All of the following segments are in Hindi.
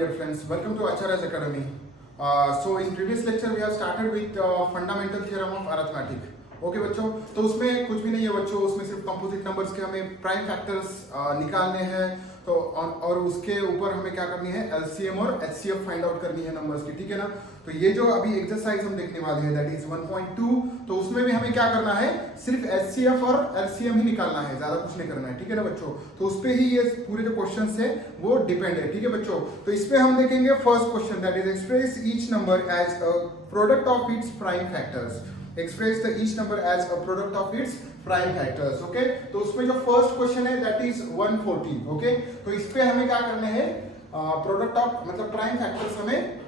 dear friends, welcome to Acharya's Academy. So in previous lecture we have started with fundamental theorem of arithmetic. Okay बच्चों, तो उसमें कुछ भी नहीं है बच्चों, उसमें सिर्फ कंपोजिट नंबर्स के हमें प्राइम फैक्टर्स निकालने हैं। तो और उसके ऊपर हमें क्या करनी है, एलसीएम और एचसीएफ फाइंड आउट करनी है नंबर्स की, ठीक है ना। तो ये जो अभी एक्सरसाइज हम देखने वाले हैं दैट इज 1.2, तो उसमें भी हमें क्या करना है, सिर्फ एचसीएफ और एलसीएम ही निकालना है, ज्यादा कुछ नहीं करना है, ठीक है ना बच्चों। तो उस पे ही ये पूरे जो क्वेश्चंस है वो डिपेंड है, ठीक है बच्चों। तो इस पे हम देखेंगे first question that is express each number as a product of its prime factors. Express the each number as a product of its prime factors. Okay, तो उसमें जो फर्स्ट क्वेश्चन है दैट इज 140। ओके, तो इस पे हमें क्या करने हैं, प्रोडक्ट ऑफ मतलब प्राइम फैक्टर्स हमें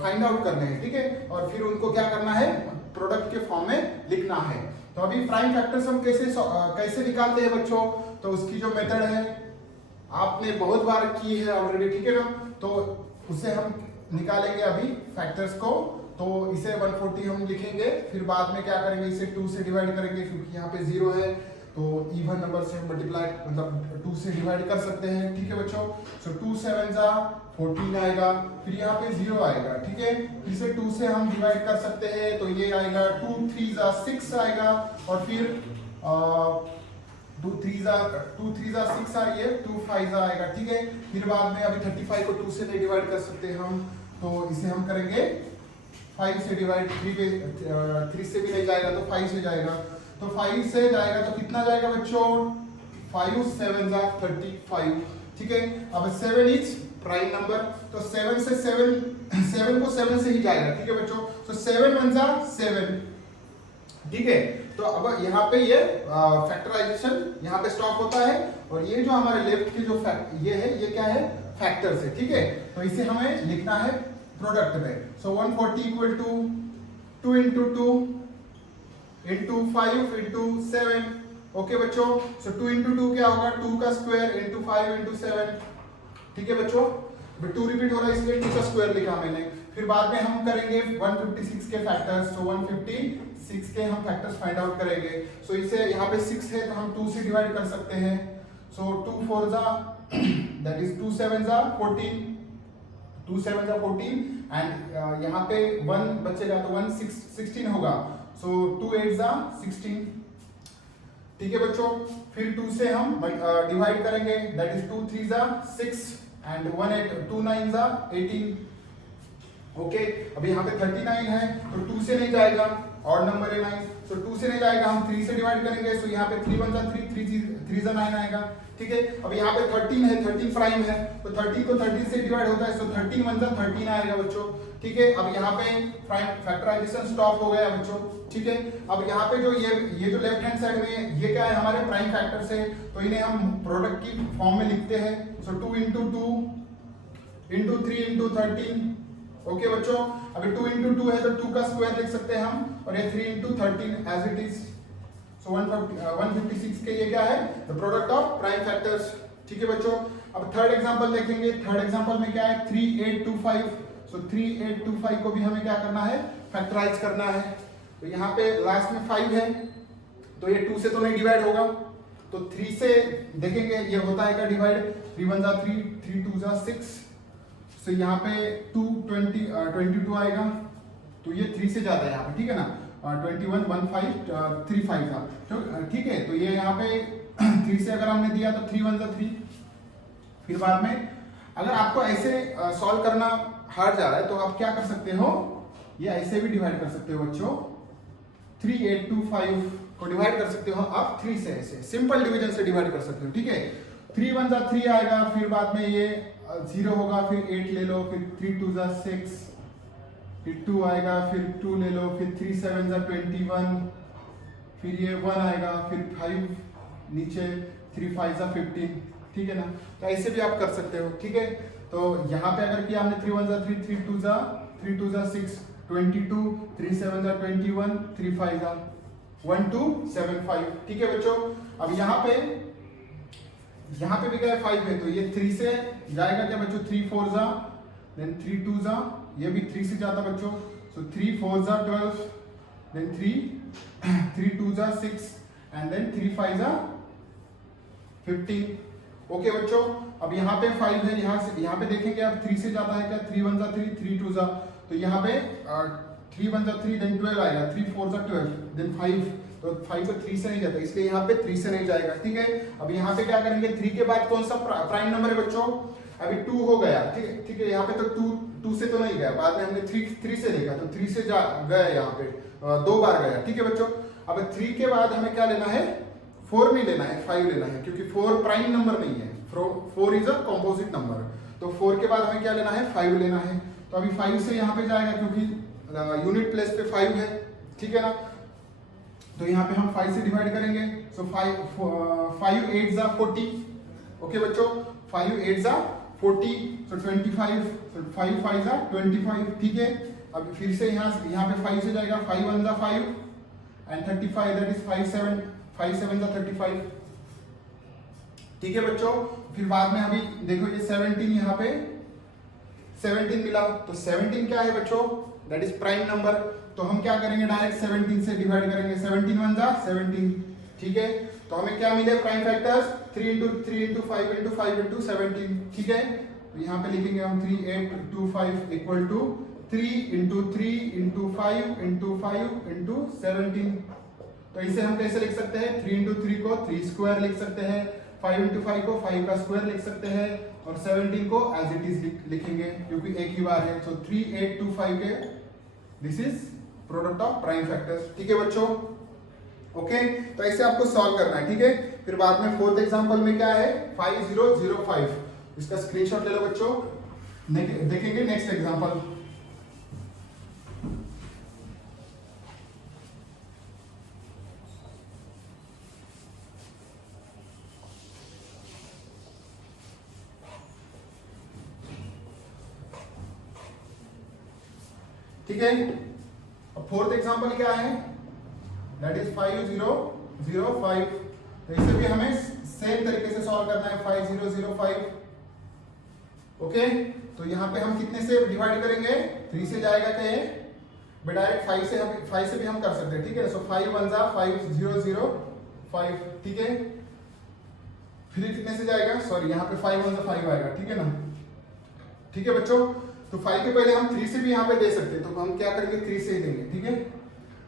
फाइंड आउट करने हैं, ठीक है। और फिर उनको क्या करना है, प्रोडक्ट के फॉर्म में लिखना है। तो अभी प्राइम फैक्टर्स हम कैसे निकालते हैं बच्चों, तो उसकी जो मेथड है आपने बहुत बार की है ऑलरेडी, ठीक है ना। तो उसे हम निकालेंगे अभी फैक्टर्स को। तो इसे 140 हम लिखेंगे, फिर बाद में क्या करेंगे, इसे 2 से डिवाइड करेंगे क्योंकि यहाँ पे 0 है, तो इवन नंबर से मल्टीप्लाई मतलब 2 से डिवाइड कर सकते हैं, ठीक है बच्चों। सो 2 7 जा 14 आएगा, फिर यहाँ पे 0 आएगा, ठीक है। इसे 2 से हम डिवाइड कर सकते हैं, तो ये आएगा 2 3 जा 6 आएगा, और फिर 2 3 जा 6 आ रही है, 2 5 जा आएगा, ठीक है। फिर बाद में अभी 35 को 2 से नहीं डिवाइड कर सकते हम, तो इसे हम करेंगे 5 से डिवाइड, 3 से भी नहीं जाएगा तो 5 से जाएगा, तो 5 से जाएगा तो कितना जाएगा बच्चों, 5 7 जा 35, ठीक है। अब 7 इज प्राइम नंबर, तो 7 से 7 को 7 से ही जाएगा, ठीक है बच्चों। तो 7 1 जा 7, ठीक है। तो अब यहाँ पे ये फैक्टराइजेशन यहाँ पे स्टॉप होता है, और ये जो हमारे लेफ्ट की जो ये है, ये क्या है, फैक्टर्स है, ठीक है। तो इसे हमें लिखना है प्रोडक्ट में। So 140 equal to 2 into 2 into 5 into 7। Okay बच्चों, सो 2 इंटू 2 क्या होगा, 2 का स्क्वायर इंटू 5 इंटू 7, ठीक है बच्चों। 2 रिपीट हो रहा है इसलिए 2 का स्क्वायर लिखा मैंने। फिर बाद में हम करेंगे 156 के फैक्टर्स, तो 156 के हम फैक्टर्स फाइंड आउट करेंगे। सो इसे यहाँ पे 6 है तो हम 2 से डिवाइड कर सकते हैं। सो 2 4 जा दैट इज 2 7 जा 14, 2 7 जा 14, एंड यहाँ पे 1 बचेगा तो 1 16 होगा। सो 2 8 जा 16, ठीक है बच्चों। फिर 2 से हम डिवाइड करेंगे दैट इज 2 3 जा 6 एंड 1 8 2 9 जा 18। ओके, अब यहाँ पे 39 है तो 2 से नहीं जाएगा, और नंबर है 9, तो 2 से नहीं जाएगा, हम 3 से डिवाइड करेंगे। सो यहाँ पे 3 1 जा 3 3 जा 9 आएगा, ठीक है। अब यहाँ पे 13 है, 13 प्राइम है, तो 13 को 13 से डिवाइड होता है, सो 13 1 जा 13 आएगा बच्चों, ठीक है। अब यहाँ पे फैक्टराइजेशन स्टॉप हो गया बच्चों, ठीक है। अब यहाँ पे जो ये जो लेफ्ट हैंड साइड में ये क्या है, हमारे प्राइम फैक्टर्स है, तो इन्हें हम प्रोडक्ट की फॉर्म में लिखते हैं। सो 2 इंटू 2 इंटू 3 इंटू 13। ओके बच्चों, अभी 2 इंटू 2 है तो 2 का स्क्वायर लिख सकते हैं हम, और ये 3 इंटू 13 एज इट इज। सो 156 के ये क्या है, the product of prime factors, ठीक है बच्चों। अब थर्ड एग्जांपल देखेंगे। थर्ड एग्जांपल में क्या है, 3825। सो 3825 को भी हमें क्या करना है, फैक्टराइज करना है। तो यहाँ पे लास्ट में 5 है, तो ये 2 से तो नहीं डिवाइड होगा, तो 3 से देखेंगे ये होता है क्या डिवाइड, 3 1 जा 3 3 2 जा 6। सो यहाँ पे 22 आएगा, तो ये 3 से जाता है यहाँ पे, ठीक है ना। 21 1 5 3 5 था, तो ठीक है। तो ये यहाँ पे 3 से अगर हमने दिया तो 3 1 जा 3। फिर बाद में अगर आपको ऐसे सॉल्व करना हार्ड जा रहा है तो आप क्या कर सकते हो, ये ऐसे भी डिवाइड कर सकते हो बच्चों। 3825 को डिवाइड कर सकते हो आप 3 से, ऐसे सिंपल डिवीजन से डिवाइड कर सकते हो, ठीक है। 3 1 जा 3 आएगा, फिर बाद में ये 0 होगा, फिर 8 ले लो, फिर 3 2 जा 6, फिर 2 आएगा, फिर 2 ले लो, फिर 3 7 जा 21, फिर ये 1 आएगा, फिर 5 नीचे, 3 5 जा 15, ठीक है ना। तो ऐसे भी आप कर सकते हो, ठीक है। तो यहाँ पे अगर किया हमने 3 1 जा 3 3 2 जा 6 22, 3 7 जा 21, 3 5 जा 1 2 7 5, ठीक है बच्चों। अब यहाँ पे भी क्या है, 5 है, तो ये 3 से जाएगा क्या बच्चों, 3 4 जा, देन 3 2 जा, ये भी 3 से जाता बच्चों। सो 3 4 जा 12, देन 3 2 जा 6, एंड देन 3 5 जा 15। ओके बच्चों, अब यहाँ पे 5 है, यहाँ पे देखेंगे अब 3 से जाता है क्या, 3 1 जा 3, 3 2 जा, तो यहाँ पे 3 1 जा 3, देन 12 आएगा, 3 4 जा 12, देन 5, तो 5 को 3 से नहीं जाता, इसलिए यहाँ पे 3 से नहीं जाएगा, ठीक है। अब यहाँ पे क्या करेंगे, 3 के बाद कौन सा प्राइम नंबर है बच्चों, अभी 2 हो गया, ठीक है, यहाँ पे तो 2 से तो नहीं गया, बाद में हमने 3 से देखा, तो 3 से गया यहाँ पे 2 बार गया, ठीक है बच्चों। अब 3 के बाद हमें क्या लेना है, 4 नहीं लेना है, 5 लेना है, क्योंकि 4 प्राइम नंबर नहीं है, 4 इज अ कॉम्पोजिट नंबर, तो 4 के बाद हमें क्या लेना है, 5 लेना है। तो अभी 5 से यहाँ पे जाएगा, क्योंकि यूनिट प्लेस पे 5 है, ठीक है ना, तो यहाँ पे हम 5 से डिवाइड करेंगे, सो 5 8 जा 40, ओके बच्चों, 5 8 जा 40, सो 25, सो 5 5 जा 25, ठीक है। अब फिर से यहाँ पे 5 से जाएगा, 5 1 जा 5 एंड 35, दैट इज 5 7 जा 35, ठीक है बच्चों। फिर बाद में अभी देखो ये 17, यहाँ पे 17 मिला, तो 17 क्या है बच्चों, दैट इज प्राइम नंबर, तो हम क्या करेंगे, डायरेक्ट 17 से डिवाइड करेंगे, 17 1 जा 17, ठीक है। तो हमें क्या मिले prime factors, 3 into 3 into 5 into 5 into 17, ठीक है। तो यहाँ पे लिखेंगे हम 3 8 2 5 equal to 3 into 3 into 5 into 5 into 17। तो इसे हम कैसे लिख सकते हैं, 3 into 3 को 3 स्क्वायर लिख सकते हैं, 5 into 5 को 5 का स्क्वायर लिख सकते हैं, और 17 को एज इट इज लिखेंगे क्योंकि एक ही बार है। तो 3 8 2 5 के this is product of prime factors, ठीक है बच्चों, ओके। तो ऐसे आपको सॉल्व करना है, ठीक है। फिर बाद में 4th एग्जांपल में क्या है, 5005, इसका स्क्रीनशॉट ले लो बच्चों, देखेंगे नेक्स्ट एग्जांपल। ठीक है, अब 4th एग्जांपल क्या है, दैट इज 5005, तो इसे भी हमें सेम तरीके से सॉल्व करना है, 5005, ओके। तो यहाँ पे हम कितने से डिवाइड करेंगे, 3 से जाएगा क्या, बट डायरेक्ट 5 से भी हम कर सकते हैं, ठीक है। सो 5 1 जा 5005, ठीक है। फिर कितने से जाएगा, सॉरी यहाँ पे 5 1 जा 5 आएगा, ठीक है ना, ठीक है बच्चों। तो 5 के पहले हम 3 से भी यहाँ पे दे सकते हैं, तो हम क्या करेंगे, 3 से ही देंगे, ठीक है।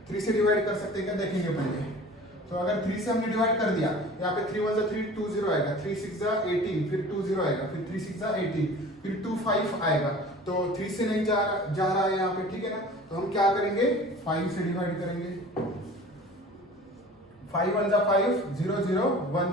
3 से डिवाइड कर सकते हैं क्या, देखेंगे पहले। तो अगर 3 से हमने डिवाइड कर दिया, यहाँ पे 3 1 जा 3 2 0 आएगा, 3 6 जा 18, फिर 2 0 आएगा, फिर 3 6 जा 18, फिर 2 5 आएगा, तो 3 से नहीं जा रहा है यहाँ पे, ठीक है ना। तो हम क्या करेंगे, 5 से डिवाइड करेंगे, 5 1 जा 5 0 0 1,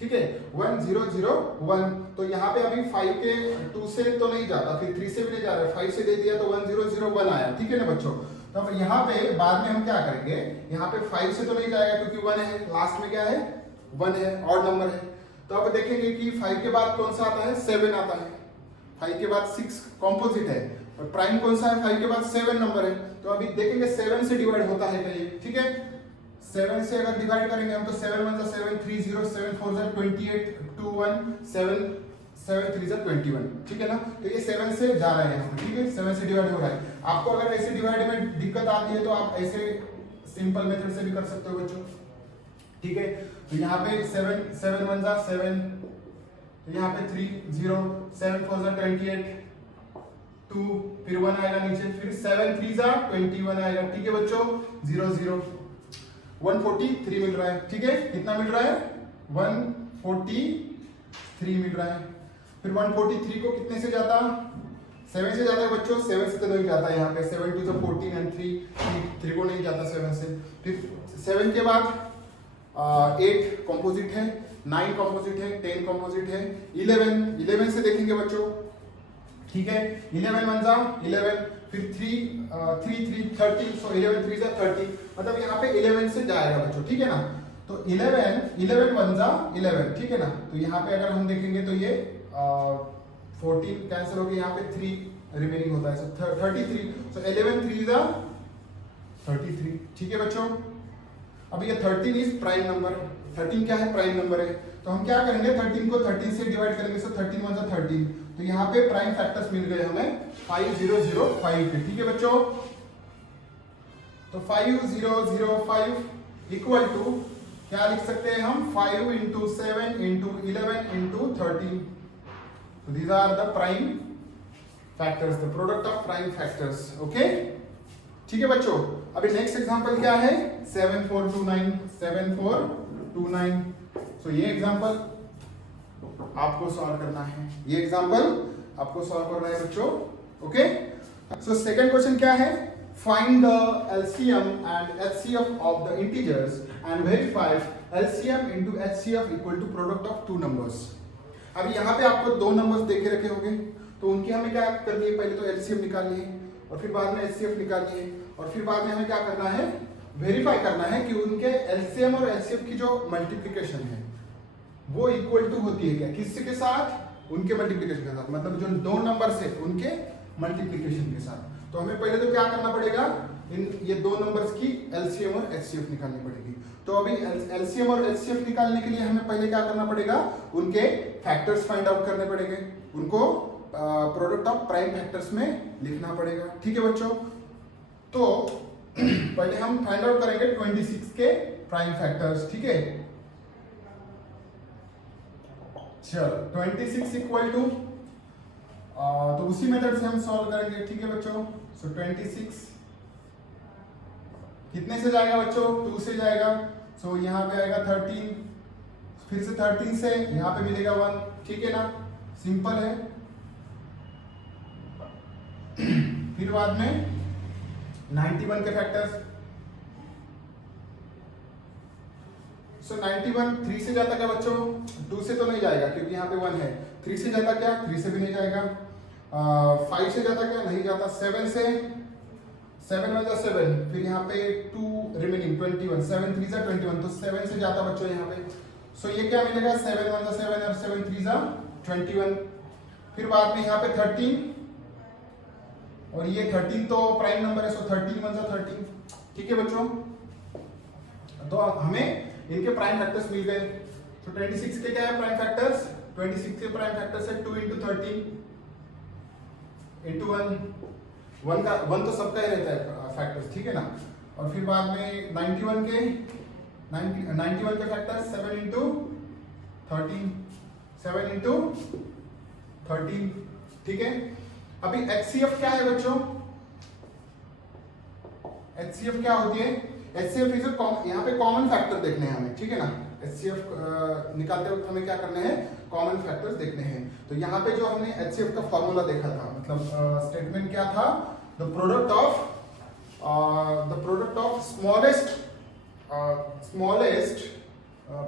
ठीक है, 1 0 0 1। तो यहाँ पे अभी 5 के 2 से तो नहीं जाता, फिर 3 से भी नहीं जा रहा है, 5 से दे दिया तो 1 0 0 1 आया, ठीक है ना बच्चों। तो अब यहाँ पे बाद में हम क्या करेंगे, यहाँ पे 5 से तो नहीं जाएगा क्योंकि 1 है, लास्ट में क्या है 1 है, ऑड नंबर है। तो अब देखेंगे कि 5 के बाद कौन सा आता है, 7 आता है, 5 के बाद 6 कॉम्पोजिट है, और प्राइम कौन सा है, 5 के बाद 7 नंबर है। तो अभी देखेंगे 7 से डिवाइड होता है क्या ये, ठीक है। 7 से अगर डिवाइड करेंगे हम, तो 7 1 जा 7 3 0 7 4 जा 28 2 1 7 7 3 जा 21, ठीक है ना। तो ये 7 से जा रहा है यहाँ पे, ठीक है, 7 से डिवाइड हो रहा है। आपको अगर ऐसे डिवाइड में दिक्कत आती है तो आप ऐसे सिंपल मेथड से भी कर सकते हो बच्चों, ठीक है। तो यहाँ पे 7 1 जा 7, तो यहाँ पे 3 0 7 4 जा 28 2, फिर 1 आएगा नीचे, फिर 7 3 जा 21 आएगा, ठीक है बच्चों, 0 0 143 मिल रहा है, ठीक है। कितना मिल रहा है, 143 मिल रहा है। फिर 143 को कितने से जाता, 7 से जाता है बच्चों, 7 से तो नहीं जाता है, यहाँ पे 7 2 जा 14 एंड 3 को नहीं जाता 7 से। फिर 7 के बाद 8 कॉम्पोजिट है, 9 कॉम्पोजिट है, 10 कॉम्पोजिट है, 11 से देखेंगे बच्चों, ठीक है। 11 1 जा 11, फिर 3 3 30, सो 11 3 जा 30, मतलब यहाँ पे 11 से जाएगा बच्चों, ठीक है ना। तो 11 1 जा 11, ठीक है ना। तो यहाँ पे अगर हम देखेंगे तो ये 14 कैंसिल हो गया, यहाँ पे 3 रिमेनिंग होता है, सो 33, सो 11 3 जा 33, ठीक है बच्चों। अब ये 13 इज प्राइम नंबर, 13 क्या है, प्राइम नंबर है। तो हम क्या करेंगे, 13 को 13 से डिवाइड करेंगे, सो 13 1 जा 13, तो यहाँ पे प्राइम फैक्टर्स मिल गए हमें 5005 के, ठीक है बच्चों। तो 5005 इक्वल टू क्या लिख सकते हैं हम, 5 into 7 into 11 into 13, So these are the prime factors, the product of prime factors. Okay? ठीक है बच्चों, अभी नेक्स्ट एग्जांपल क्या है? 7429. सो ये एग्जांपल आपको सॉल्व करना है, ये एग्जांपल आपको सॉल्व करना है बच्चों. ओके, सो सेकंड क्वेश्चन क्या है? Find the LCM and HCF of the integers and verify LCM into HCF equal to product of two numbers. अभी यहाँ पे आपको दो नंबर्स देके रखे होंगे, तो उनके हमें क्या कर लिए? पहले तो LCM निकाल लिए और फिर बाद में HCF निकाल लिए और फिर बाद में हमें क्या करना है? वेरीफाई करना है कि उनके LCM और HCF की जो मल्टीप्लिकेशन है वो इक्वल टू होती है क्या? किसके साथ? उनके मल्टीप्लिकेशन के साथ, मतलब जो दो नंबर से उनके मल्टीप्लिकेशन के साथ. तो हमें पहले तो क्या करना पड़ेगा? ये दो नंबर्स की LCM और HCF निकालनी पड़ेगी. तो अभी LCM और HCF निकालने के लिए हमें पहले क्या करना पड़ेगा? उनके फैक्टर्स फाइंड आउट करने पड़ेंगे, उनको प्रोडक्ट ऑफ प्राइम फैक्टर्स में लिखना पड़ेगा. ठीक है बच्चों, तो पहले हम फाइंड आउट करेंगे 26 के प्राइम फैक्टर्स. ठीक है, चलो 26 इक्वल टू, तो उसी मेथड से हम सॉल्व करेंगे. ठीक है बच्चों, सो 26 कितने से जाएगा बच्चों? 2 से जाएगा. सो यहाँ पे आएगा 13, फिर से 13 से यहाँ पे मिलेगा 1. ठीक है ना, सिंपल है. फिर बाद में 91 के फैक्टर्स. सो 91 3 से जाता क्या बच्चों? 2 से तो नहीं जाएगा क्योंकि यहाँ पे 1 है. 3 से जाता क्या? 3 से भी नहीं जाएगा. 5 से जाता क्या? नहीं जाता. 7 से, 7 1 जा 7, फिर यहाँ पे 2 रिमेनिंग 21, 7 3 जा 21, तो 7 से जाता बच्चों यहाँ पे. सो ये क्या मिलेगा? 7 1 जा 7 और 7 3 जा 21. फिर बाद में यहाँ पे 13 और ये 13 तो प्राइम नंबर है, सो 13 1 जा 13. ठीक है बच्चों, तो हमें इनके प्राइम फैक्टर्स मिल गए. तो 26 के क्या है प्राइम फैक्टर्स? 26 के प्राइम फैक्टर्स है 2 into 13 into 1. 1 तो सबका ही रहता है फैक्टर्स. ठीक है ना, और फिर बाद में 91 के फैक्टर्स 7 into 13, 7 into 13. ठीक है, अभी HCF क्या है बच्चों? HCF क्या होती है? HCF इज यहाँ पे कॉमन फैक्टर देखने हैं हमें. ठीक है ना, HCF निकालते वक्त हमें क्या करने हैं? कॉमन फैक्टर्स देखने हैं. तो यहाँ पे जो हमने HCF का फॉर्मूला देखा था, मतलब स्टेटमेंट क्या था? The product of smallest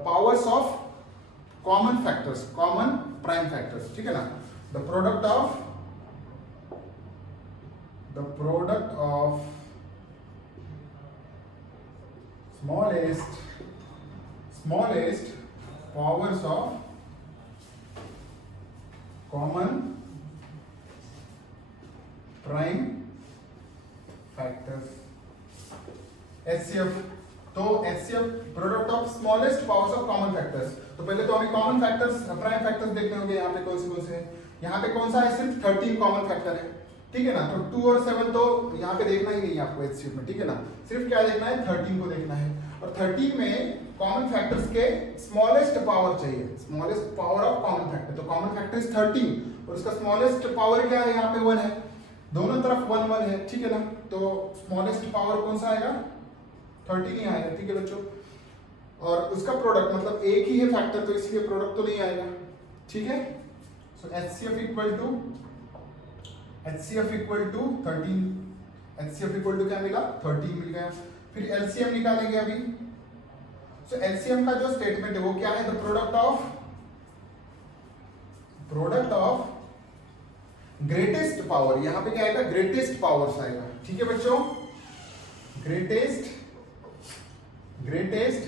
powers of common factors, common prime factors. ठीक है ना, the product of smallest powers of common prime factors. HCF, तो HCF product of smallest powers of common factors. तो पहले तो हमें कॉमन फैक्टर्स, प्राइम फैक्टर्स देखने होंगे. यहाँ पे कौन से हैं? यहाँ पे कौन सा है? सिर्फ 13 कॉमन फैक्टर है. ठीक है ना, तो 2 और 7 तो यहाँ पे देखना ही नहीं है आपको HCF में. ठीक है ना, सिर्फ क्या देखना है? 13 को देखना है. और 13 में कॉमन फैक्टर्स के स्मॉलेस्ट पावर चाहिए, smallest power of common factor. तो कॉमन फैक्टर इज 13 और उसका स्मॉलेस्ट पावर क्या है? यहाँ पे 1 है, दोनों तरफ 1 1 है. ठीक है ना, तो स्मॉलेस्ट पावर कौन सा आएगा? 13 ही आएगा. ठीक है बच्चों, और उसका प्रोडक्ट मतलब एक ही है फैक्टर, तो इसलिए प्रोडक्ट तो नहीं आएगा. ठीक है, so HCF equal to 13. HCF equal to क्या मिला? 13 मिल गया. फिर LCM निकालेंगे अभी. सो LCM का जो स्टेटमेंट है वो क्या है? The product of greatest power. यहां पे क्या आएगा? ग्रेटेस्ट पावर्स आएगा. ठीक है बच्चों, ग्रेटेस्ट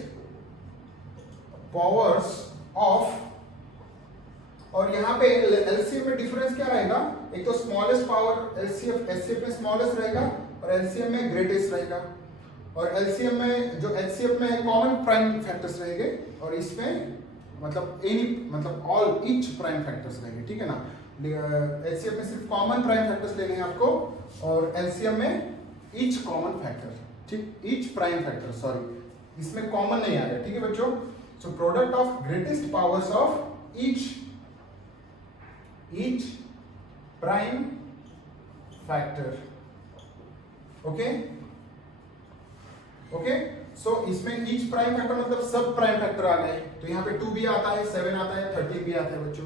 पावर्स ऑफ, और यहाँ पे LCM में डिफरेंस क्या रहेगा? एक तो स्मॉलेस्ट पावर HCF में स्मॉलेस्ट रहेगा और LCM में ग्रेटेस्ट रहेगा. और LCM में जो HCF में कॉमन प्राइम फैक्टर्स रहेंगे और इसमें मतलब ऑल ईच प्राइम फैक्टर्स रहेंगे. ठीक है ना, HCF में सिर्फ कॉमन प्राइम फैक्टर्स लेने हैं आपको और LCM में ईच कॉमन फैक्टर. ठीक, ईच प्राइम फैक्टर, सॉरी, इसमें कॉमन नहीं आएगा. ठीक है बच्चों, so product of greatest powers of each each prime factor. Okay okay, so इसमें ईच प्राइम फैक्टर मतलब सब प्राइम फैक्टर आ गए। तो यहाँ पे 2 भी आता है, 7 आता है, 13 भी आता है बच्चों।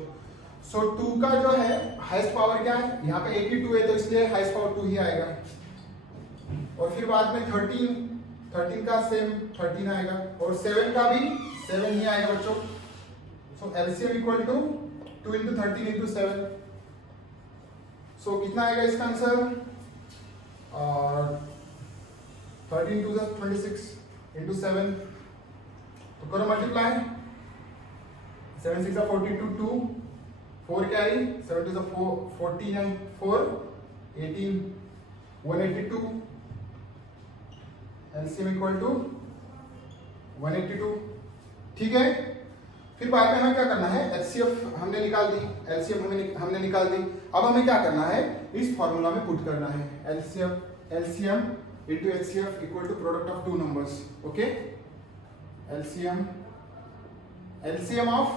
सो 2 का जो है हाईएस्ट पावर क्या है, यहाँ पे एक ही 2 है तो इसलिए हाईएस्ट पावर 2 ही आएगा। और फिर बाद में 13 का सेम 13 आएगा, और 7 का भी 7 ही आएगा बच्चों। So LCM equal to 2 into 13 into 7। So कितना आएगा इसका आंसर, 13 टू 26 इंटू 7, तो करो multiply, 7 6 42, 2 4 carry, 7 2 14 and 4 18, 182, L C M equal to 182। ठीक है, फिर बाद में हमें क्या करना है, एचसीएफ हमने निकाल दी, एलसीएम हमने निकाल दी। अब हमें क्या करना है, इस फॉर्मूला में पुट करना है, LCM into HCF equal to product of two numbers. Okay, LCM of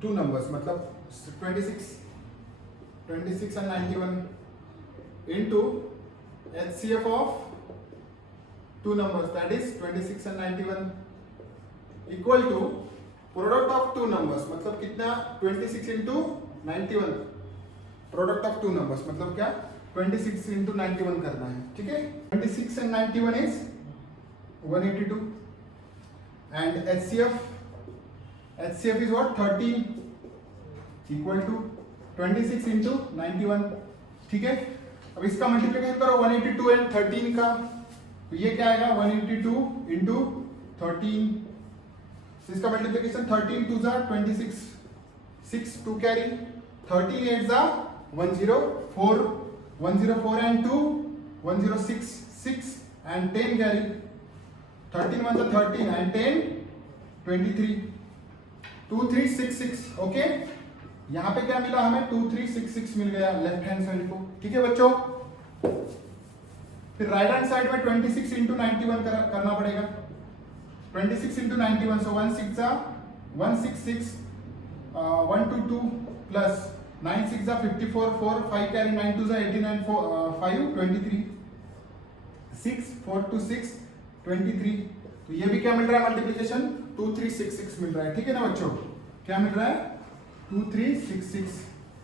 two numbers मतलब 26 and 91 into HCF of two numbers, that is 26 and 91 equal to product of two numbers मतलब कितना, 26 into 91, product of two numbers मतलब क्या, 26 into 91 करना है। ठीक है, 26 and 91 is 182 and HCF is what, 13 equal to 26 into 91। ठीक है, अब इसका मल्टीप्लिकेशन करो 182 and 13 का, तो ये क्या आएगा, 182 into 13। इसका मल्टीप्लिकेशन 13 2 जा 26, 6 2 कैरी, 13 8 जा 104 and 2 106, 6 and 10 carry, 13 1 13 and 10 23, 2366। Okay, यहाँ पे क्या मिला हमें, 2366 मिल गया लेफ्ट हैंड साइड को। ठीक है बच्चों, फिर राइट हैंड साइड में 26 इंटू 91 करना पड़ेगा, 26 इंटू 91, सो 1 6 जा 166, 122 प्लस 9 6 जा 54, 4 5 कैरी, 9 2 जा 18 and 5 23, 6 4 2 6 23। तो ये भी क्या मिल रहा है, मल्टीप्लिकेशन 2366 मिल रहा है। ठीक है ना बच्चों, क्या मिल रहा है, 2366।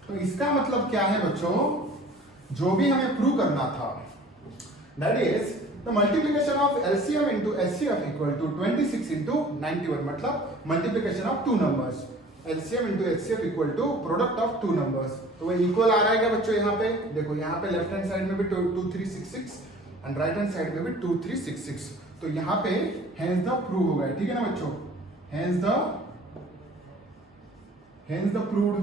तो इसका मतलब क्या है बच्चों, जो भी हमें प्रूव करना था, that is the multiplication of L C M into H C F equal to 26 into 91 मतलब multiplication of two numbers, L C M into H C F equal to product of two numbers. तो वो इक्वल आ रहा है क्या बच्चों, यहाँ पे देखो, यहाँ पे लेफ्ट हैंड साइड में भी 2366 एंड राइट हैंड साइड में भी 2366, तो यहाँ पे हेंस द प्रूव हो गया। ठीक है ना बच्चों, हेंस द प्रूव्ड।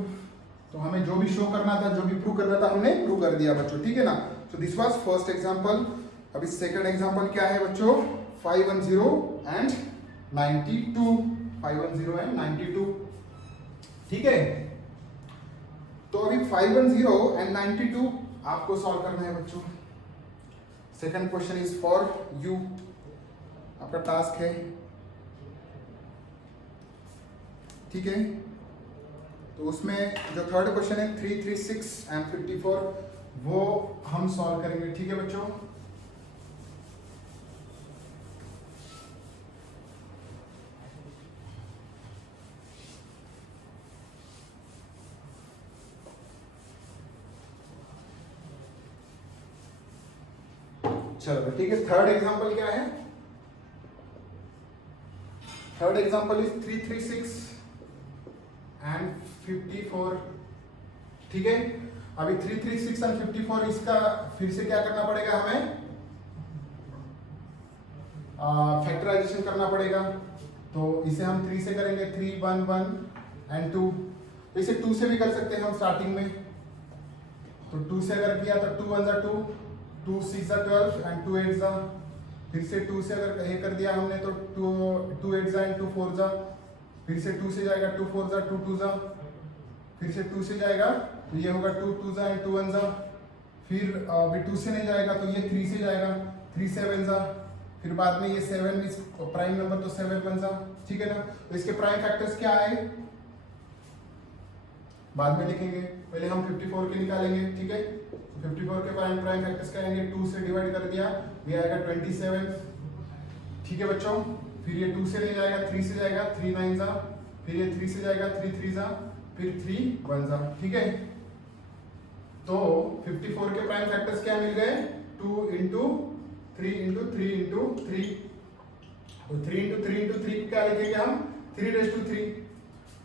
तो हमें जो भी शो करना था, जो भी प्रूव करना था, हमने प्रूव कर दिया बच्चों। ठीक है ना, so this was first example. अभी सेकंड एग्जांपल क्या है बच्चों, 510 एंड 92, 510 एंड 92। ठीक है, तो अभी 510 एंड 92 आपको सॉल्व करना है बच्चों। Second question is for you, आपका टास्क है। ठीक है, तो उसमें जो थर्ड क्वेश्चन है 336 एंड 54 वो हम सॉल्व करेंगे। ठीक है बच्चों, चलो ठीक है। थर्ड एग्जांपल क्या है, थर्ड एग्जांपल इज 336 एंड 54। ठीक है, अभी 336 एंड 54 इसका फिर से क्या करना पड़ेगा, हमें फैक्टराइजेशन करना पड़ेगा। तो इसे हम 3 से करेंगे, 3 1 1 एंड 2। इसे 2 से भी कर सकते हैं हम स्टार्टिंग में। तो 2 से अगर किया तो 2 1 जा 2, 2 6 जा 12 एंड 2 8 जा, फिर से 2 से अगर ये कर दिया हमने तो 2 8 जा एंड 2 4 जा, फिर से 2 से जाएगा 2 4 जा 2 2 जा, फिर से 2 से जाएगा तो ये होगा 2 2 जा एंड 2 1 जा, फिर अभी 2 से नहीं जाएगा तो ये 3 से जाएगा, 3 7 जा, फिर बाद में ये 7 इस प्राइम नंबर तो 7 1 जा। ठीक है ना, तो इसके प्राइम फैक्टर्स क्या आए, बाद में लिखेंगे, पहले हम 54 के निकालेंगे, ठीक है। 54 के प्राइम फैक्टर्स करेंगे, 2 से डिवाइड कर दिया, ये आएगा 27, ठीक है बच्चों। फिर ये 2 से ले जाएगा, 3 से जाएगा, 3 9 जा, फिर ये 3 से जाएगा, 3 3 जा, फिर 3 1 जा, ठीक है। तो 54 के प्राइम फैक्टर्स क्या मिल गए, 2 इंटू 3 इंटू 3 इंटू 3, तो 3 इंटू 3 इंटू 3 क्या लिखेंगे हम, 3⁻3,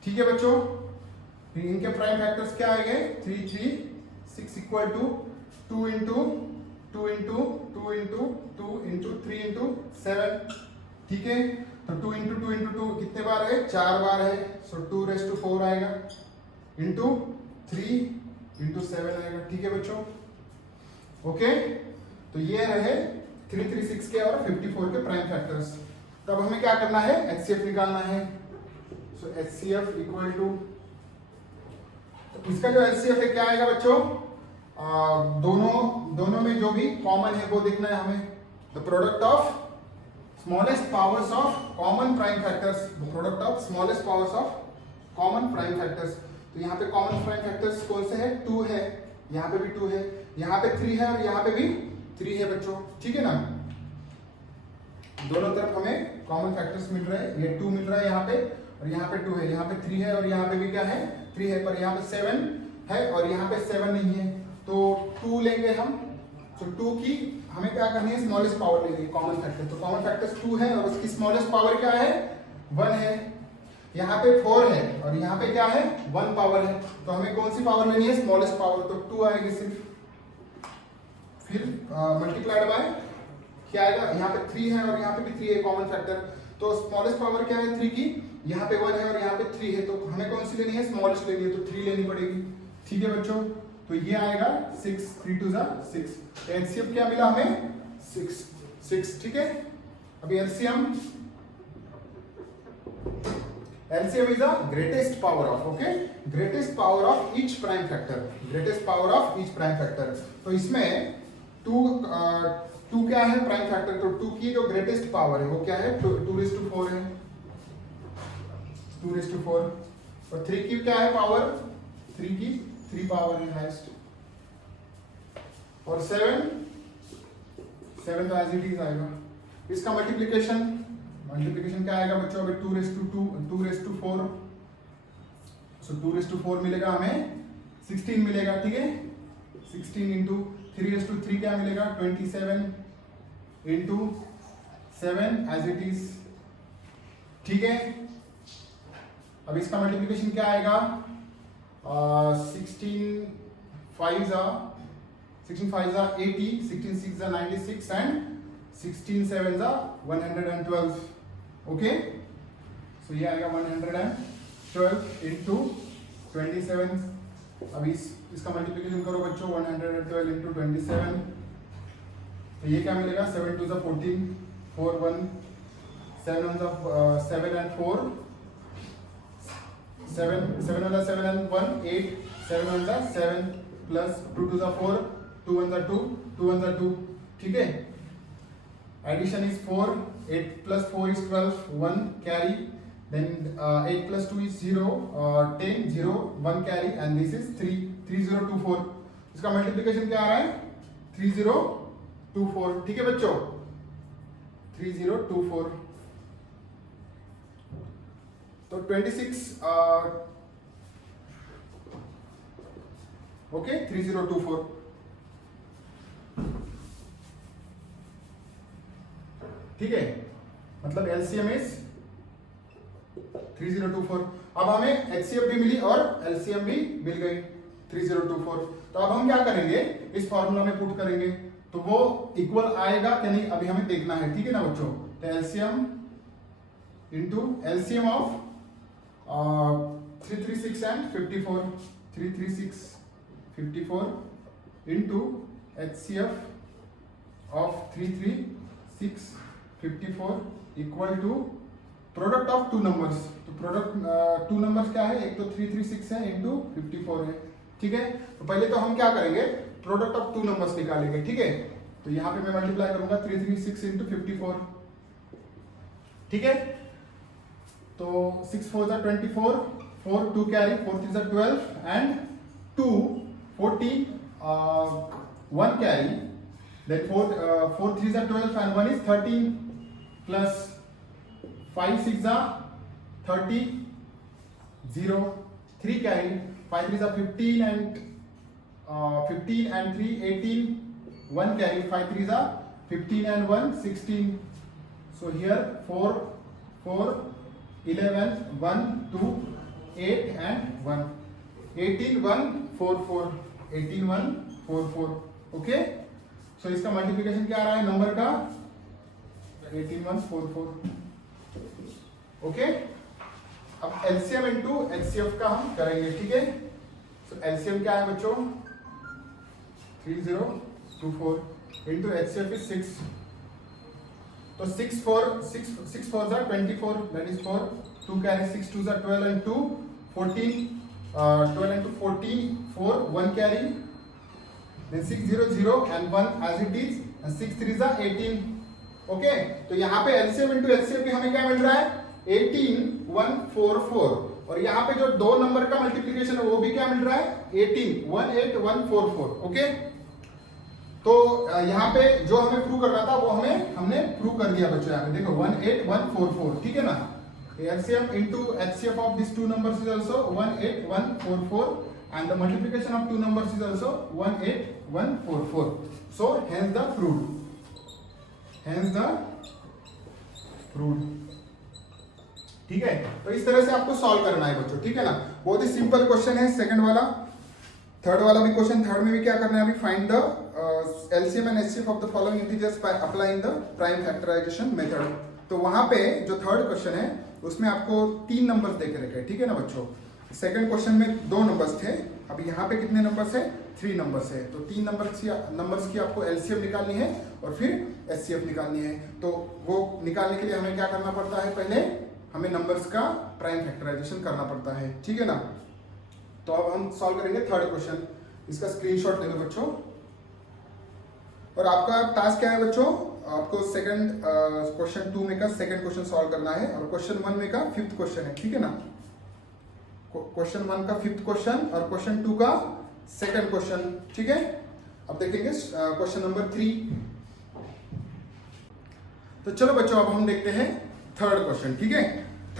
ठीक है बच्चों। फिर इनके प्राइम फैक्टर्स क्या आएंगे, 3 3 6 equal to 2 into 2 into 2 into 2 into 3 into 7, ठीक है। तो 2 इंटू 2 इंटू 2 कितने बार है, 4 बार है, सो 2⁻4 आएगा इंटू 3 इंटू 7 आएगा, ठीक है बच्चों, ओके। तो ये रहे 336 के और 54 के प्राइम फैक्टर्स। तब हमें क्या करना है, HCF निकालना है। सो HCF इक्वल टू, इसका जो HCF है क्या आएगा बच्चों, दोनों में जो भी कॉमन है वो देखना है हमें। The product of smallest powers of common prime factors, the product of smallest powers of common prime factors. तो यहाँ पे कॉमन प्राइम फैक्टर्स कौन से है, 2 है, यहाँ पे भी 2 है, यहाँ पे 3 है और यहाँ पे भी 3 है बच्चों, ठीक है ना। दोनों तरफ हमें कॉमन फैक्टर्स मिल रहे हैं, ये 2 मिल रहा है यहाँ पे और यहाँ पे 2 है, यहाँ पे 3 है और यहाँ पे भी क्या है, 3 है, पर यहाँ पे 7 है और यहाँ पे 7 नहीं है, तो 2 लेंगे हम। तो 2 की हमें क्या करनी है, स्मॉलेस्ट पावर लेनी है कॉमन फैक्टर। तो कॉमन फैक्टर्स 2 है और उसकी स्मॉलेस्ट पावर क्या है, 1 है। यहाँ पे 4 है और यहाँ पे क्या है, 1 पावर है, तो हमें कौन सी पावर लेनी है, स्मॉलेस्ट पावर, तो 2 आएगी सिर्फ। फिर मल्टीप्लाइड बाय क्या आएगा, यहाँ पे 3 है और यहाँ पे भी 3 है कॉमन फैक्टर, तो स्मॉलेस्ट पावर क्या है 3 की, यहाँ पे 1 है और यहाँ पे 3 है, तो हमें कौन सी लेनी है, स्मॉलेस्ट लेनी है, तो 3 लेनी पड़ेगी, ठीक है बच्चों। तो ये आएगा 6, 3 2 6, एलसीएम क्या मिला हमें, 6, ठीक है। अभी LCM is the greatest power of, okay, greatest power of each prime factor, greatest power of each prime factor. तो इसमें 2 क्या है प्राइम फैक्टर, तो 2 की जो ग्रेटेस्ट पावर है वो क्या है, 2⁴ है, 2⁴। और 3 की क्या है पावर, 3 की 3 पावर है हाईएस्ट। और 7 तो एज इट इज आएगा। इसका मल्टीप्लिकेशन क्या आएगा बच्चों, अभी 2⁻4, सो 2⁻4 मिलेगा हमें, 16 मिलेगा, ठीक है। 16 इंटू 3⁻3 क्या मिलेगा, 27 इंटू 7 एज इट इज, ठीक है। अब इसका मल्टीप्लिकेशन क्या आएगा, 16 5 जा 80, 16 6 जा 96 एंड 16 7 जा 112, ओके। सो ये आएगा 112 इंटू 27। अब इसका मल्टीप्लिकेशन करो बच्चों, 112 इंटू 27, तो ये क्या मिलेगा, 7 2 जा 14, 4 1 7 1 जा 7 एंड 4, 7 1 जा 7 एंड 1 8, 7 1 जा 7 प्लस 2 2 जा 4, 2 1 जा 2, 2 1 जा 2, ठीक है। Addition is 4, 8 plus 4 is 12, 1 carry, then 8 plus 2 is 0, 10, 0, 1 carry, and this is 3, 3024. इसका मल्टीप्लिकेशन क्या आ रहा है, 3024, ठीक है बच्चों, 3024। तो 26, ओके, 3024, ठीक है। मतलब एलसीएम इज 3024। अब हमें एचसीएफ भी मिली और एलसीएम भी मिल गई 3024। तो अब हम क्या करेंगे, इस फॉर्मूला में पुट करेंगे, तो वो इक्वल आएगा कि नहीं अभी हमें देखना है, ठीक है ना बच्चों। तो L C M into L C M of 336 and 54, 336 54 into H C F of 336 54 equal to product of 2 numbers. तो प्रोडक्ट 2 नंबर्स क्या है, एक तो 336 है इंटू 54 है, ठीक है। तो पहले तो हम क्या करेंगे, प्रोडक्ट ऑफ 2 नंबर्स निकालेंगे, ठीक है। तो यहाँ पे मैं मल्टीप्लाई करूंगा 336 इंटू 54, ठीक है। तो 6 4 जा 24, 4 2 carry, 4 3 are 12 and 2 14, 1 carry, then 4 3 are 12 and 1 is 13 plus 5 6 are 30, 0 3 carry, 5 3 are 15 and 3 18, 1 carry, 5 3 are 15 and 1 16. So here 4 11 1 2 8 and 1 18 1 4 4 18 1 4 4. Okay, सो इसका मल्टीप्लिकेशन क्या आ रहा है नंबर का 18 1 4 4. ओके, अब एलसीएम इनटू एचसीएफ का हम करेंगे. ठीक है, सो एलसीएम क्या है बच्चों 3024 इनटू एचसीएफ इज 6. तो 6 4 are 24, that is 4 2 carry, 6 2 are 12 and 2 14, 12 and 2 14, 4 1 carry, then 6 0 0 and 1 as it is and 6 3 are 18. Okay, तो यहाँ पे एलसीएम इनटू एचसीएफ भी हमें क्या मिल रहा है 18 1 4 4 और यहाँ पे जो दो नंबर का मल्टीप्लिकेशन है वो भी क्या मिल रहा है 18 1 8 1 4 4. ओके, तो यहाँ पे जो हमें प्रूव करना था वो हमने प्रूव कर दिया बच्चों. यहाँ पे देखो 18144. ठीक है ना, LCM into HCF of these two numbers is also 18144 and the multiplication of two numbers is also 18144. So hence the proved. ठीक है, तो इस तरह से आपको सॉल्व करना है बच्चों. ठीक है ना, बहुत ही सिंपल क्वेश्चन है. सेकंड वाला, थर्ड वाला भी क्वेश्चन. थर्ड में भी क्या करना है अभी, find the LCM and HCF of the following integers by applying the prime factorization method. तो वहां पे जो थर्ड क्वेश्चन है उसमें आपको 3 नंबर्स दे के रखे. ठीक है ना बच्चों, सेकंड क्वेश्चन में 2 नंबर्स थे, अभी यहाँ पे कितने नंबर्स है 3 नंबर्स है. तो 3 नंबर्स की आपको LCM निकालनी है और फिर HCF निकालनी है. तो वो निकालने के लिए हमें क्या करना पड़ता है, पहले हमें नंबर्स का प्राइम फैक्टराइजेशन करना पड़ता है. ठीक है ना, तो अब हम सॉल्व करेंगे थर्ड क्वेश्चन. इसका स्क्रीनशॉट ले लो बच्चों. और आपका टास्क क्या है बच्चों, आपको सेकंड क्वेश्चन 2 में का सेकंड क्वेश्चन सॉल्व करना है और क्वेश्चन 1 में का 5th क्वेश्चन है. ठीक है ना, क्वेश्चन 1 का 5th क्वेश्चन और क्वेश्चन 2 का सेकंड क्वेश्चन. ठीक है, अब देखेंगे क्वेश्चन नंबर 3. तो चलो बच्चों अब हम देखते हैं थर्ड क्वेश्चन. ठीक है,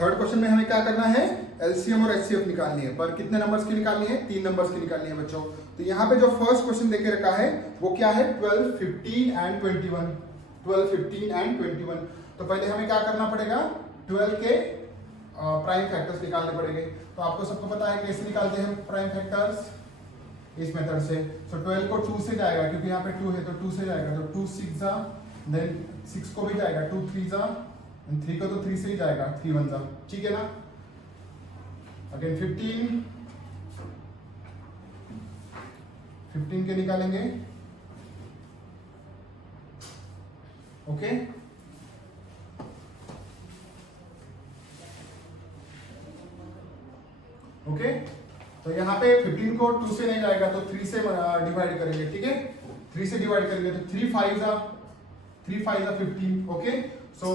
थर्ड क्वेश्चन में हमें क्या करना है, एलसीएम और एचसीएफ निकालनी है. पर कितने नंबर्स की निकालनी है, 3 नंबर्स की निकालनी है बच्चों. तो यहाँ पे जो फर्स्ट क्वेश्चन देके रखा है वो क्या है 12 15 एंड 21. 12 15 एंड 21. तो पहले हमें क्या करना पड़ेगा, 12 के प्राइम फैक्टर्स निकालने पड़ेंगे. तो आपको सबको पता है कैसे निकालते हैं हम प्राइम फैक्टर्स, इस मेथड से. तो 12 को 2 से जाएगा क्योंकि यहाँ पे 2 है तो 2 से जाएगा. तो 2 6 जा, देन 6 को भी जाएगा, 2 3 जा, 3 को तो 3 से ही जाएगा, 3 1 जा. ठीक है ना, अगेन 15 के निकालेंगे. ओके, तो यहाँ पे 15 को 2 से नहीं जाएगा तो 3 से डिवाइड करेंगे. ठीक है, 3 से डिवाइड करेंगे तो 3 5 जा 15. ओके, सो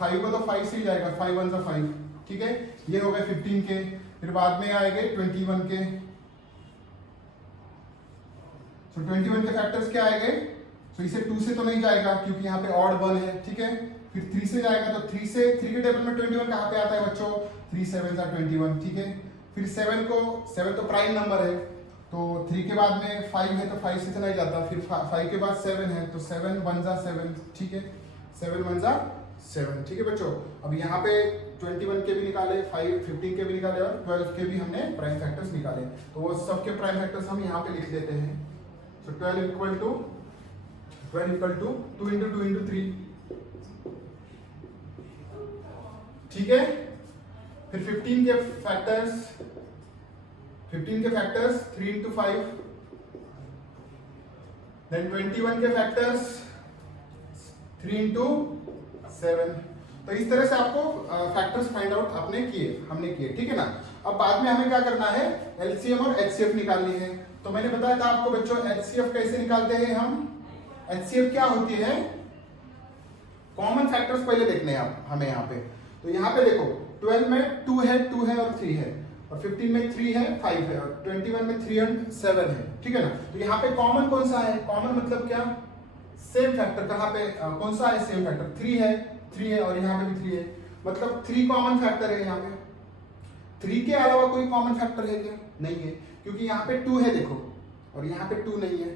5 को तो 5 से ही जाएगा, 5 1 जा 5. ठीक है, ये हो गए 15 के. फिर बाद में आएंगे 21 के. सो 21 के फैक्टर्स क्या आएंगे, सो इसे 2 से तो नहीं जाएगा क्योंकि यहाँ पे ऑड 1 है. ठीक है, फिर 3 से जाएगा तो 3 के टेबल में 21 कहाँ पे आता है बच्चों, 3 7 जा 21. ठीक है, फिर 7 तो प्राइम नंबर है तो 3 के बाद में 5 है तो 5 से तो नहीं जाता. फिर 5 के बाद 7 है तो 7 1 जा 7. ठीक है, 7 1 जा 7. ठीक है बच्चों, अब यहाँ पे 21 के भी निकाले, 15 के भी निकाले और 12 के भी हमने प्राइम फैक्टर्स निकाले. तो वो सबके प्राइम फैक्टर्स हम यहाँ पे लिख लेते हैं. सो 12 इक्वल टू 2 into 2 into 3. ठीक है, फिर 15 के फैक्टर्स 3 into 5. देन 21 के फैक्टर्स 3 into 7. तो इस तरह से आपको फैक्टर्स फाइंड आउट हमने किए. ठीक है ना, अब बाद में हमें क्या करना है, एलसीएम और एचसीएफ निकालनी है. तो मैंने बताया था आपको बच्चों एचसीएफ कैसे निकालते हैं हम. एचसीएफ क्या होती है, कॉमन फैक्टर्स पहले देखने हैं हमें यहाँ पे. तो यहाँ पे देखो 12 में 2 है और 3 है और 15 में 3 है 5 है और 21 में 3 और 7 है, ठीक है ना। तो यहाँ पे कॉमन कौन सा है, कॉमन मतलब क्या, सेम फैक्टर कहाँ पे कौन सा है, सेम फैक्टर 3 है और यहाँ पे भी 3 है, मतलब 3 कॉमन फैक्टर है यहाँ पे। 3 के अलावा कोई कॉमन फैक्टर है क्या, नहीं है, क्योंकि यहाँ पे 2 है देखो और यहाँ पे 2 नहीं है,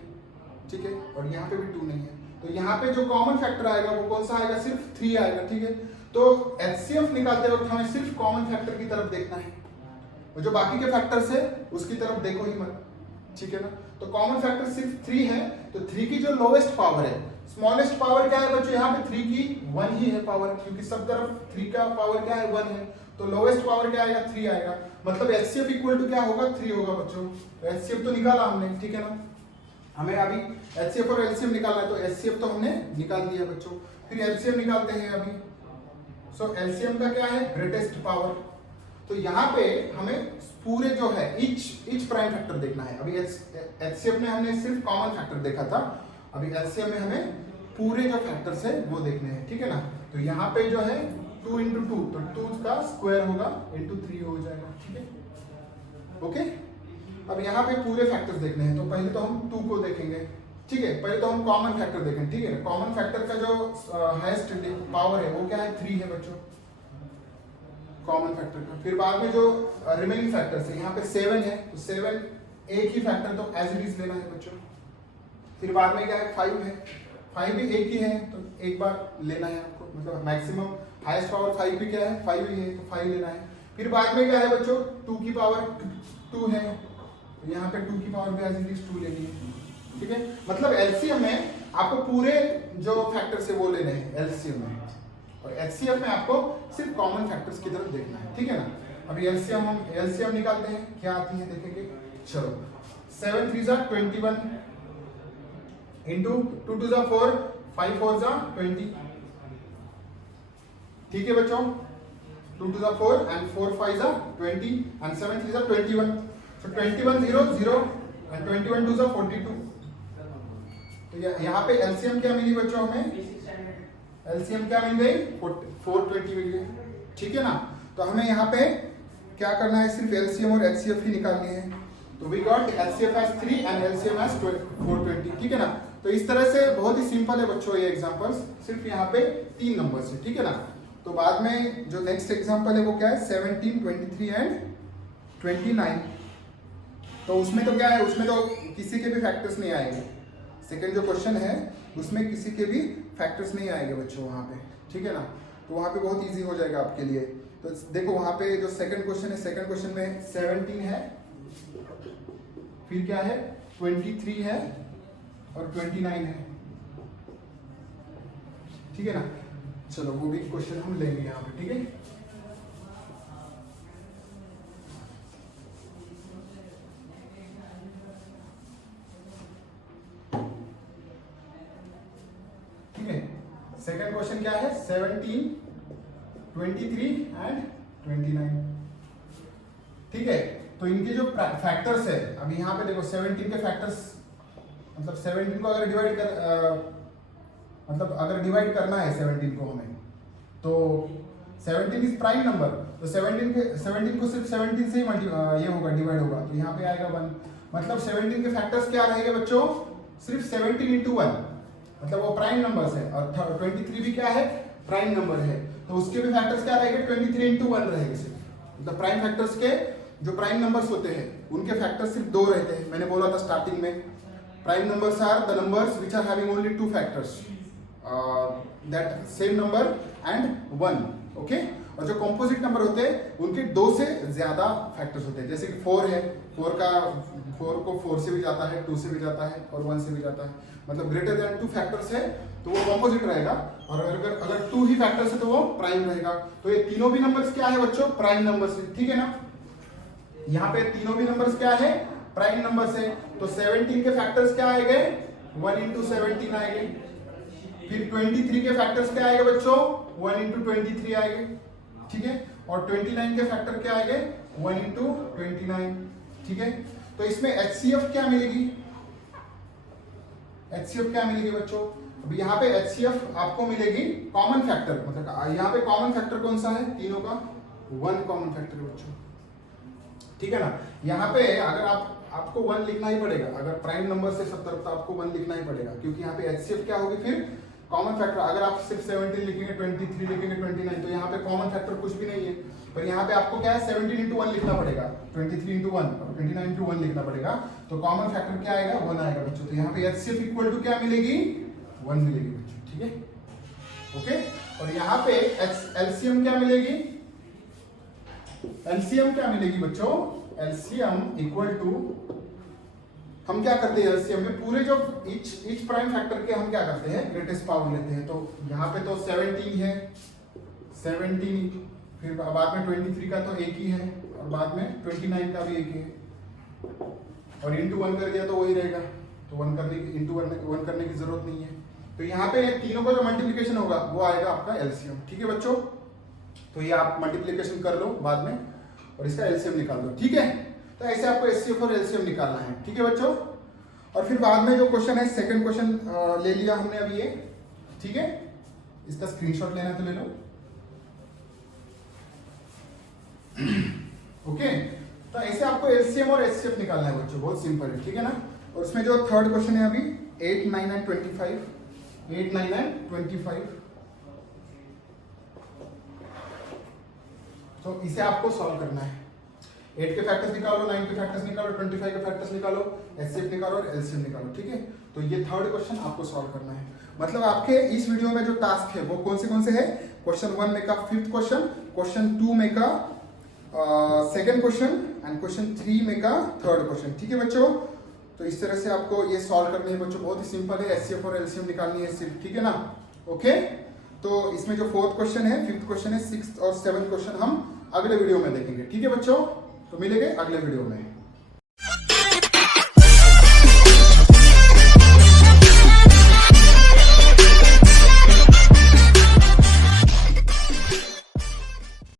ठीक है, और यहाँ पे भी 2 नहीं है। तो यहाँ पे जो कॉमन फैक्टर आएगा वो कौन सा आएगा, सिर्फ 3 आएगा, ठीक है। तो HCF निकालते वक्त हमें सिर्फ कॉमन फैक्टर की तरफ देखना है, और जो बाकी के फैक्टर्स है उसकी तरफ देखो ही मत, ठीक है ना। तो कॉमन फैक्टर सिर्फ 3 है, तो 3 की जो लोएस्ट पावर है, स्मॉलेस्ट पावर क्या है बच्चों, यहाँ पे 3 की 1 ही है पावर, क्योंकि सब तरफ 3 का पावर क्या है 1 है, तो लोएस्ट पावर क्या आएगा 3 आएगा, मतलब HCF इक्वल टू क्या होगा 3 होगा बच्चों। तो HCF तो निकाला हमने, ठीक है ना, हमें अभी HCF और LCM निकालना है, तो HCF तो हमने निकाल दिया बच्चों, फिर LCM निकालते हैं अभी। सो LCM का क्या है, ग्रेटेस्ट पावर। तो यहाँ पे हमें पूरे जो है इच प्राइम फैक्टर देखना है। अभी HCF में हमने सिर्फ कॉमन फैक्टर देखा था, अभी LCM में हमें पूरे जो फैक्टर्स है वो देखने हैं, ठीक है ना। तो यहाँ पे जो है 2 into 2, तो 2 का स्क्वायर होगा into 3 हो जाएगा, ठीक है, ओके। अब यहाँ पे पूरे फैक्टर्स देखने हैं, तो पहले तो हम 2 को देखेंगे, ठीक है, पहले तो हम कॉमन फैक्टर देखेंगे, ठीक है। कॉमन फैक्टर का जो हाईएस्ट पावर है वो क्या है 3 है बच्चों, कॉमन फैक्टर का। फिर बाद में जो रिमेनिंग फैक्टर्स है, यहाँ पे 7 है, तो 7 एक ही फैक्टर, तो एज इट इज लेना है बच्चों। फिर बाद में क्या है 5 है, 5 भी एक ही है, तो एक बार लेना है आपको, मतलब मैक्सिमम हाईएस्ट पावर 5 भी क्या है 5 ही है, तो 5 लेना है। फिर बाद में क्या है बच्चों 2 की पावर 2 है, तो यहाँ पे 2 की पावर भी एज इट इज 2 लेनी है, ठीक है। मतलब LCM में आपको पूरे जो फैक्टर्स है वो लेने हैं LCM में, और HCF में आपको सिर्फ कॉमन फैक्टर्स की तरफ देखना है, ठीक है ना। अभी LCM निकालते हैं, क्या आती है देखेंगे, चलो 7 3 जा 21 into 2 2 जा 4 5 4 जा 20, ठीक है बच्चों, 2 2 जा 4 and 4 5 जा 20 and 7 3 जा 21, so 21 0 0 and 21 2 जा 42। तो यहाँ पे LCM क्या मिली बच्चों हमें, LCM क्या मिल गई 420 मिल गई, ठीक है ना। तो हमें यहाँ पे क्या करना है, सिर्फ LCM और HCF ही निकालनी है। तो we got HCF as 3 and LCM as 420, ठीक है ना। तो इस तरह से बहुत ही सिंपल है बच्चों ये एग्जांपल्स, सिर्फ यहाँ पे 3 नंबर्स है, ठीक है ना। तो बाद में जो नेक्स्ट एग्जांपल है वो क्या है 17 23 एंड 29। तो उसमें तो क्या है, उसमें तो किसी के भी फैक्टर्स नहीं आएंगे, सेकंड जो क्वेश्चन है उसमें किसी के भी फैक्टर्स नहीं आएंगे बच्चों वहाँ पे, ठीक है ना। तो वहाँ पे बहुत इजी हो जाएगा आपके लिए। तो देखो वहाँ पे जो सेकंड क्वेश्चन है, सेकंड क्वेश्चन में 17 है, फिर क्या है 23 है और 29 है, ठीक है ना। चलो वो भी क्वेश्चन हम लेंगे यहाँ पे, ठीक है। सेकंड क्वेश्चन क्या है 17 23 एंड 29, ठीक है। तो इनके जो फैक्टर्स है, अभी यहाँ पे देखो 17 के फैक्टर्स, मतलब 17 को अगर डिवाइड कर मतलब अगर डिवाइड करना है 17 को हमें, तो 17 इज प्राइम नंबर, तो 17 को सिर्फ 17 से ही ये होगा डिवाइड होगा, तो यहाँ पे आएगा 1, मतलब 17 के फैक्टर्स क्या रहेंगे बच्चों, सिर्फ 17 into 1, मतलब वो प्राइम नंबर्स है, और 23 भी क्या है प्राइम नंबर है, तो उसके भी फैक्टर्स क्या रहेंगे 23 into 1 रहेंगे सिर्फ। मतलब प्राइम फैक्टर्स के जो प्राइम नंबर्स होते हैं उनके फैक्टर्स सिर्फ 2 रहते हैं, मैंने बोला था स्टार्टिंग में। Prime numbers are the numbers which are having only 2 factors, that same number and 1, okay. और जो कंपोजिट नंबर होते हैं उनके 2 से ज्यादा फैक्टर्स होते हैं, जैसे कि 4 है, 4 को 4 से भी जाता है, 2 से भी जाता है और 1 से भी जाता है, मतलब ग्रेटर देन 2 फैक्टर्स है तो वो कंपोजिट रहेगा, और अगर 2 ही फैक्टर्स है तो वो प्राइम रहेगा। तो ये तीनों भी नंबर्स क्या है बच्चों, प्राइम नंबर्स है, ठीक है ना। यहाँ पे तीनों भी नंबर्स क्या है, प्राइम नंबर्स है। तो 17 के फैक्टर्स क्या आएंगे 1 into 17 आएंगे, फिर 23 के फैक्टर्स क्या आएंगे बच्चों 1 into 23 आएंगे, ठीक है। और 29 के फैक्टर क्या आएंगे 1 into 29, ठीक है। तो इसमें HCF क्या मिलेगी, HCF क्या मिलेगी बच्चों, अभी यहाँ पे HCF आपको मिलेगी कॉमन फैक्टर, मतलब यहाँ पे कॉमन फैक्टर कौन सा है तीनों का 1 कॉमन फैक्टर बच्चों, ठीक है ना। यहाँ पे अगर आपको 1 लिखना ही पड़ेगा, अगर प्राइम नंबर से 70 तो आपको 1 लिखना ही पड़ेगा, क्योंकि यहाँ पे HCF क्या होगी फिर कॉमन फैक्टर। अगर आप सिर्फ 17 लिखेंगे, 23 लिखेंगे, 29, तो यहाँ पे कॉमन फैक्टर कुछ भी नहीं है। पर यहाँ पे आपको क्या है 17 into 1 लिखना पड़ेगा, 23 into 1 और 29 into 1 लिखना पड़ेगा, तो कॉमन फैक्टर क्या आएगा 1 आएगा बच्चों। तो यहाँ पे HCF इक्वल टू क्या मिलेगी 1 मिलेगी बच्चों, ठीक है ओके। और यहाँ पे LCM क्या मिलेगी, LCM क्या मिलेगी बच्चों, LCM इक्वल टू, हम क्या करते हैं LCM में पूरे जो ईच प्राइम फैक्टर के हम क्या करते हैं ग्रेटेस्ट पावर लेते हैं। तो यहाँ पे तो 17 है, 17, फिर बाद में 23 का तो एक ही है और बाद में 29 का भी एक ही है, और इंटू 1 कर दिया तो वही रहेगा, तो 1 करने की इंटू 1 करने की जरूरत नहीं है। तो यहाँ पे तीनों का जो मल्टीप्लिकेशन होगा वो आएगा आपका LCM, ठीक है बच्चों। तो ये आप मल्टीप्लिकेशन कर लो बाद में और इसका LCM निकाल दो, ठीक है। तो ऐसे आपको HCF और LCM निकालना है, ठीक है बच्चों। और फिर बाद में जो क्वेश्चन है सेकंड क्वेश्चन ले लिया हमने अभी ये, ठीक है, इसका स्क्रीनशॉट लेना है तो ले लो ओके। तो ऐसे आपको LCM और HCF निकालना है बच्चों, बहुत सिंपल है, ठीक है ना। और उसमें जो थर्ड क्वेश्चन है अभी 8, 9 एंड 25, 8, 9 एंड 25, तो इसे आपको सॉल्व करना है। 8 के फैक्टर्स निकालो, 9 के फैक्टर्स निकालो, 25 के फैक्टर्स निकालो, HCF निकालो और LCM निकालो, ठीक है। तो ये थर्ड क्वेश्चन आपको सॉल्व करना है। मतलब आपके इस वीडियो में जो टास्क है वो कौन से है, क्वेश्चन 1 में का 5th क्वेश्चन, क्वेश्चन 2 में का 2nd क्वेश्चन एंड क्वेश्चन 3 में का 3rd क्वेश्चन, ठीक है बच्चों। तो इस तरह से आपको ये सॉल्व करनी है बच्चों, बहुत ही सिंपल है, HCF और LCM निकालनी है सिर्फ, ठीक है ना ओके। तो इसमें जो 4th क्वेश्चन है, 5th क्वेश्चन है, 6th और 7th क्वेश्चन हम अगले वीडियो में देखेंगे, ठीक है बच्चों। तो मिलेंगे अगले वीडियो में।